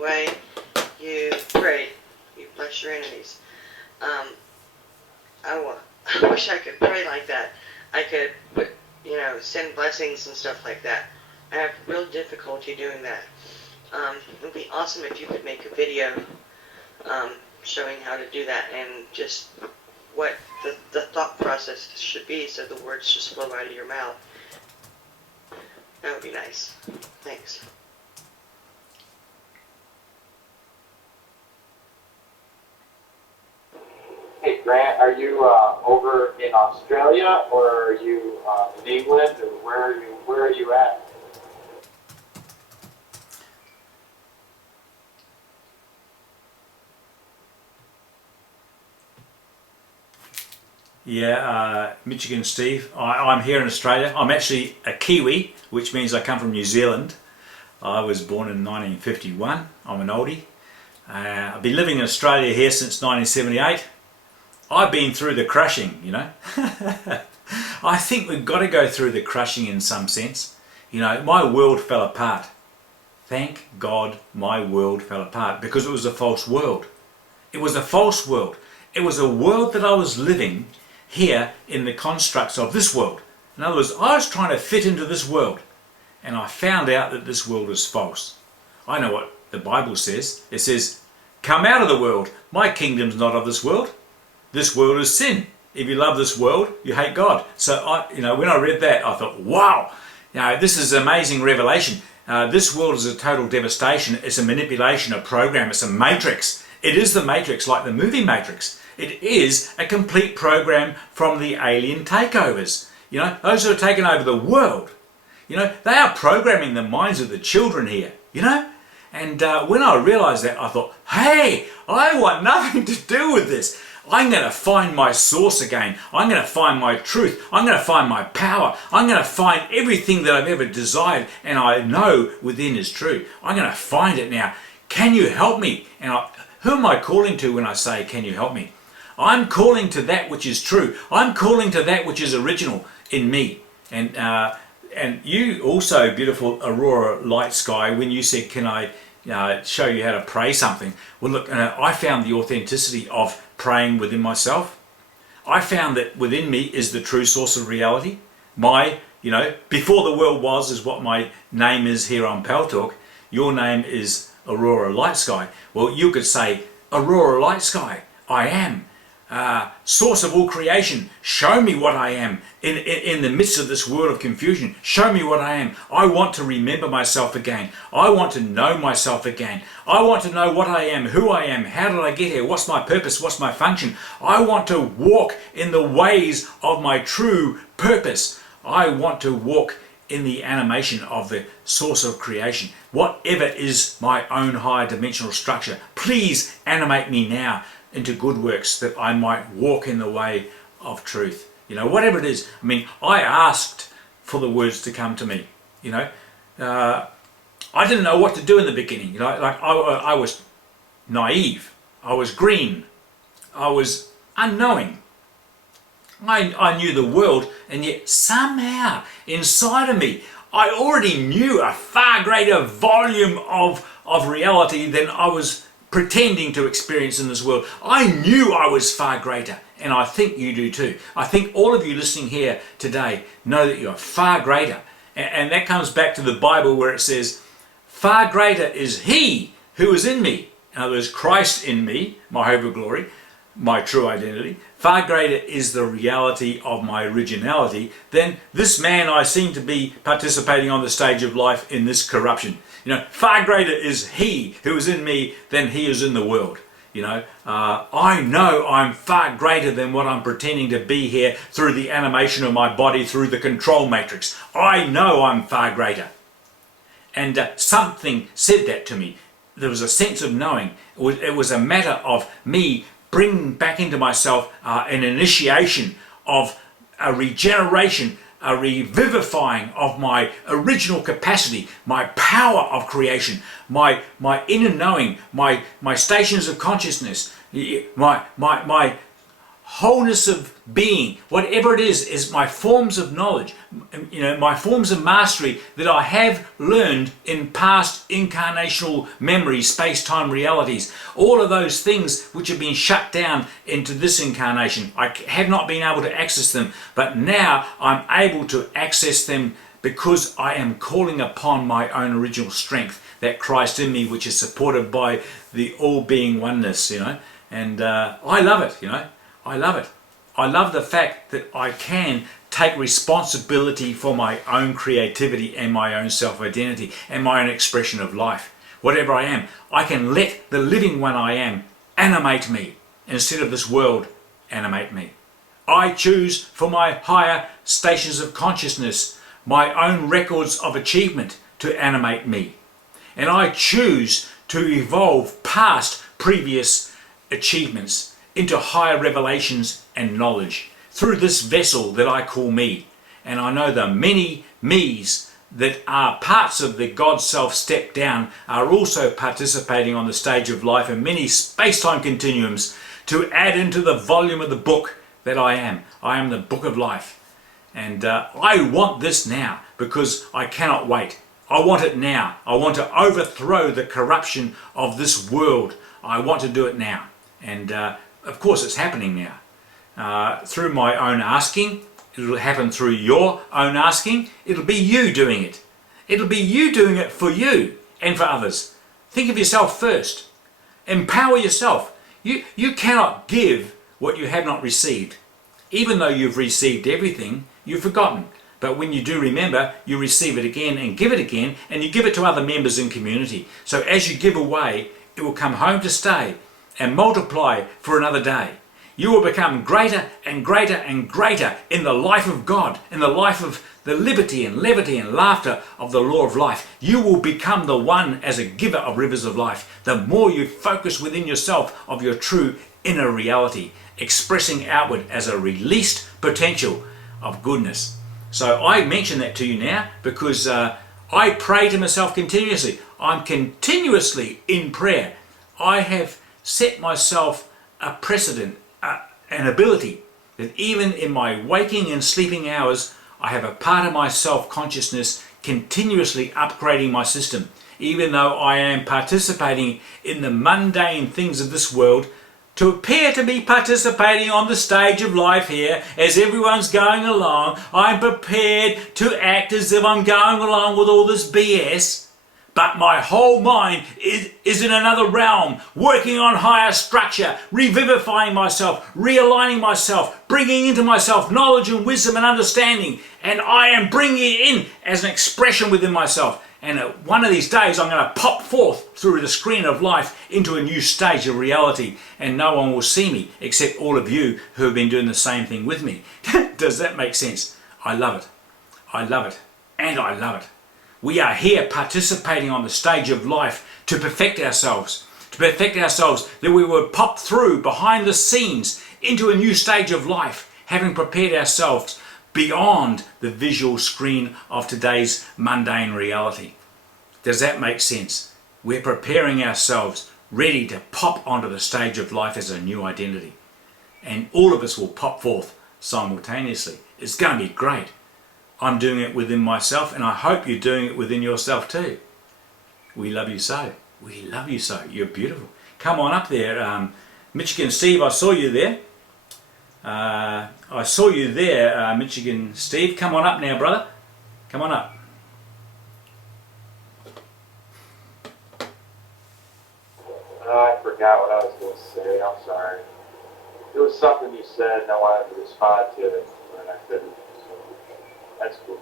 way you pray, you bless your enemies. I wish I could pray like that. I could, send blessings and stuff like that. I have real difficulty doing that. It would be awesome if you could make a video showing how to do that and just what the thought process should be so the words just flow out of your mouth. That would be nice. Thanks. Hey Grant, are you over in Australia or are you in England, or where are you at? Yeah, Michigan, Steve. I'm here in Australia. I'm actually a Kiwi, which means I come from New Zealand. I was born in 1951. I'm an oldie. I've been living in Australia here since 1978. I've been through the crushing, I think we've got to go through the crushing in some sense. My world fell apart. Thank God my world fell apart, because it was a false world. It was a false world. It was a world that I was living here in the constructs of this world. In other words, I was trying to fit into this world, and I found out that this world is false. I know what the Bible says. It says, "Come out of the world. My kingdom's not of this world. This world is sin. If you love this world, you hate God." So when I read that, I thought, wow, this is an amazing revelation. This world is a total devastation. It's a manipulation, a program, it's a matrix. It is the matrix, like the movie Matrix. It is a complete program from the alien takeovers. Those who are taking over the world. They are programming the minds of the children here, And when I realized that, I thought, hey, I want nothing to do with this. I'm going to find my source again. I'm going to find my truth. I'm going to find my power. I'm going to find everything that I've ever desired and I know within is true. I'm going to find it now. Can you help me? And who am I calling to when I say, can you help me? I'm calling to that which is true. I'm calling to that which is original in me. And you also, beautiful Aurora Light Sky, when you said, can I show you how to pray something? Well, look, I found the authenticity of praying within myself. I found that within me is the true source of reality. Before the world was is what my name is here on PALTALK. Your name is Aurora Light Sky. Well, you could say, Aurora Light Sky, I am. Source of all creation, show me what I am in the midst of this world of confusion. Show me what I am. I want to remember myself again. I want to know myself again. I want to know what I am, who I am, how did I get here, what's my purpose, what's my function. I want to walk in the ways of my true purpose. I want to walk in the animation of the source of creation. Whatever is my own higher dimensional structure, please animate me now into good works that I might walk in the way of truth. Whatever it is. I asked for the words to come to me. I didn't know what to do in the beginning. I was naive. I was green. I was unknowing. I knew the world, and yet somehow inside of me I already knew a far greater volume of reality than I was pretending to experience in this world. I knew I was far greater, and I think you do too. I think all of you listening here today know that you're far greater, and that comes back to the Bible where it says, far greater is He who is in me. In other words, Christ in me, my hope of glory, my true identity. Far greater is the reality of my originality than this man I seem to be participating on the stage of life in this corruption. Far greater is He who is in me than he is in the world. I know I'm far greater than what I'm pretending to be here through the animation of my body, through the control matrix. I know I'm far greater. And something said that to me. There was a sense of knowing. It was a matter of me bringing back into myself an initiation of a regeneration, a revivifying of my original capacity, my power of creation, my inner knowing, my stations of consciousness, my wholeness of being, whatever it is my forms of knowledge, my forms of mastery that I have learned in past incarnational memories, space-time realities, all of those things which have been shut down into this incarnation. I have not been able to access them, but now I'm able to access them because I am calling upon my own original strength, that Christ in me, which is supported by the all-being oneness, and I love it, I love it. I love the fact that I can take responsibility for my own creativity and my own self-identity and my own expression of life. Whatever I am, I can let the living one I am animate me instead of this world animate me. I choose for my higher stations of consciousness, my own records of achievement to animate me. And I choose to evolve past previous achievements into higher revelations and knowledge through this vessel that I call me. And I know the many me's that are parts of the God Self step down are also participating on the stage of life in many space-time continuums to add into the volume of the book that I am. I am the book of life. And I want this now because I cannot wait. I want it now. I want to overthrow the corruption of this world. I want to do it now. And of course it's happening now. Through my own asking, it'll happen through your own asking. It'll be you doing it. It'll be you doing it for you and for others. Think of yourself first. Empower yourself. You cannot give what you have not received. Even though you've received everything, you've forgotten. But when you do remember, you receive it again and give it again, and you give it to other members in community. So as you give away, it will come home to stay and multiply for another day. You will become greater and greater and greater in the life of God, in the life of the liberty and levity and laughter of the law of life. You will become the one as a giver of rivers of life. The more you focus within yourself of your true inner reality, expressing outward as a released potential of goodness. So I mention that to you now because I pray to myself continuously. I'm continuously in prayer. I have set myself a precedent, an ability that even in my waking and sleeping hours, I have a part of my self-consciousness continuously upgrading my system. Even though I am participating in the mundane things of this world, to appear to be participating on the stage of life here as everyone's going along, I'm prepared to act as if I'm going along with all this BS, but my whole mind is in another realm, working on higher structure, revivifying myself, realigning myself, bringing into myself knowledge and wisdom and understanding, and I am bringing it in as an expression within myself. And one of these days I'm going to pop forth through the screen of life into a new stage of reality, and no one will see me except all of you who have been doing the same thing with me. Does that make sense? I love it. I love it. And I love it. We are here participating on the stage of life to perfect ourselves. That we would pop through behind the scenes into a new stage of life, having prepared ourselves beyond the visual screen of today's mundane reality. Does that make sense? We're preparing ourselves ready to pop onto the stage of life as a new identity. And all of us will pop forth simultaneously. It's going to be great. I'm doing it within myself, and I hope you're doing it within yourself too. We love you so. We love you so. You're beautiful. Come on up there. Michigan Steve, I saw you there. I saw you there, Michigan Steve. Come on up now, brother. Come on up. I forgot what I was going to say. I'm sorry. It was something you said, and I wanted to respond to it, and I couldn't. So that's cool.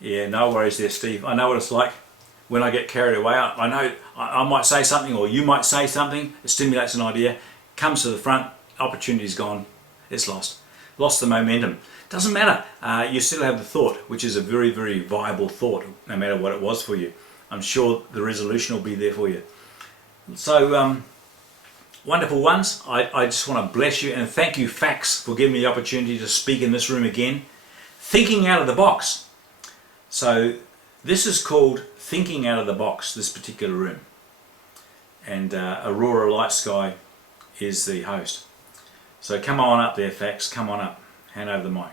Yeah, no worries there, Steve. I know what it's like when I get carried away. I know I might say something, or you might say something. It stimulates an idea, comes to the front, opportunity's gone. It's lost. Lost the momentum. Doesn't matter. You still have the thought, which is a very, very viable thought, no matter what it was for you. I'm sure the resolution will be there for you. So, wonderful ones. I just want to bless you and thank you, Fax, for giving me the opportunity to speak in this room again. Thinking out of the box. So, this is called Thinking Out of the Box, this particular room. and Aurora Light Sky is the host. So come on up there, Fax, come on up. Hand over the mic.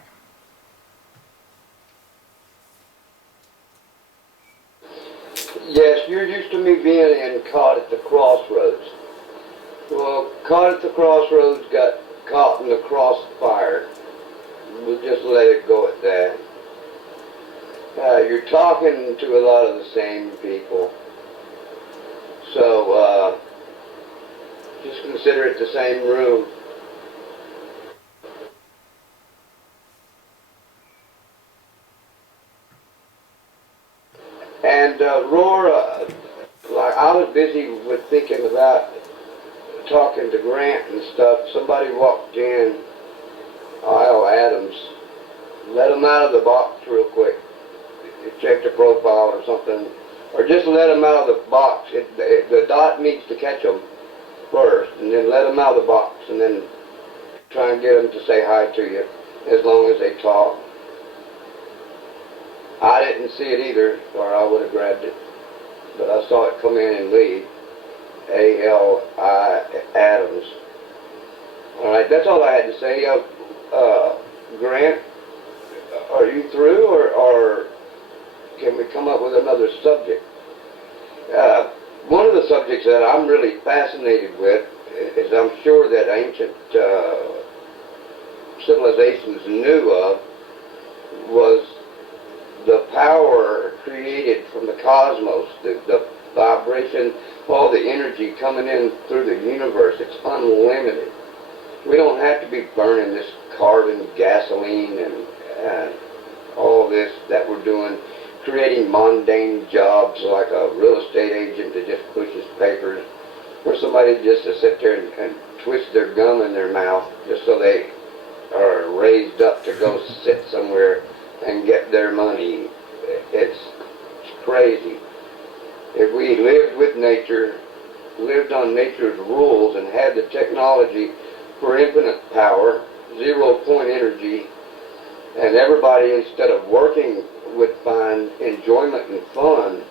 Yes, you're used to me being in Caught at the Crossroads. Well, Caught at the Crossroads got caught in the crossfire. We'll just let it go at that. You're talking to a lot of the same people. So, just consider it the same room. And Laura, like I was busy with thinking about talking to Grant and stuff. Somebody walked in, Isle Adams. Let him out of the box real quick. Check the profile or something, or just let him out of the box. The dot needs to catch him first, and then let him out of the box, and then try and get him to say hi to you as long as they talk. I didn't see it either, or I would have grabbed it, but I saw it come in and leave. A-L-I Adams. All right, that's all I had to say. Grant, are you through, or can we come up with another subject? One of the subjects that I'm really fascinated with is I'm sure that ancient civilizations knew of was the power created from the cosmos, the vibration, all the energy coming in through the universe. It's unlimited. We don't have to be burning this carbon, gasoline, and all this that we're doing, creating mundane jobs like a real estate agent that just pushes papers, or somebody just to sit there and twist their gum in their mouth just so they are raised up to go sit somewhere and get their money. It's crazy. If we lived with nature, lived on nature's rules, and had the technology for infinite power, 0-point energy, and everybody, instead of working, would find enjoyment and fun,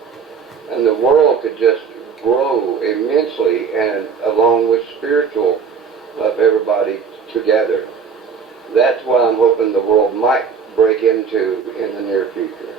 and the world could just grow immensely, and along with spiritual of everybody together. That's what I'm hoping the world might break into in the near future.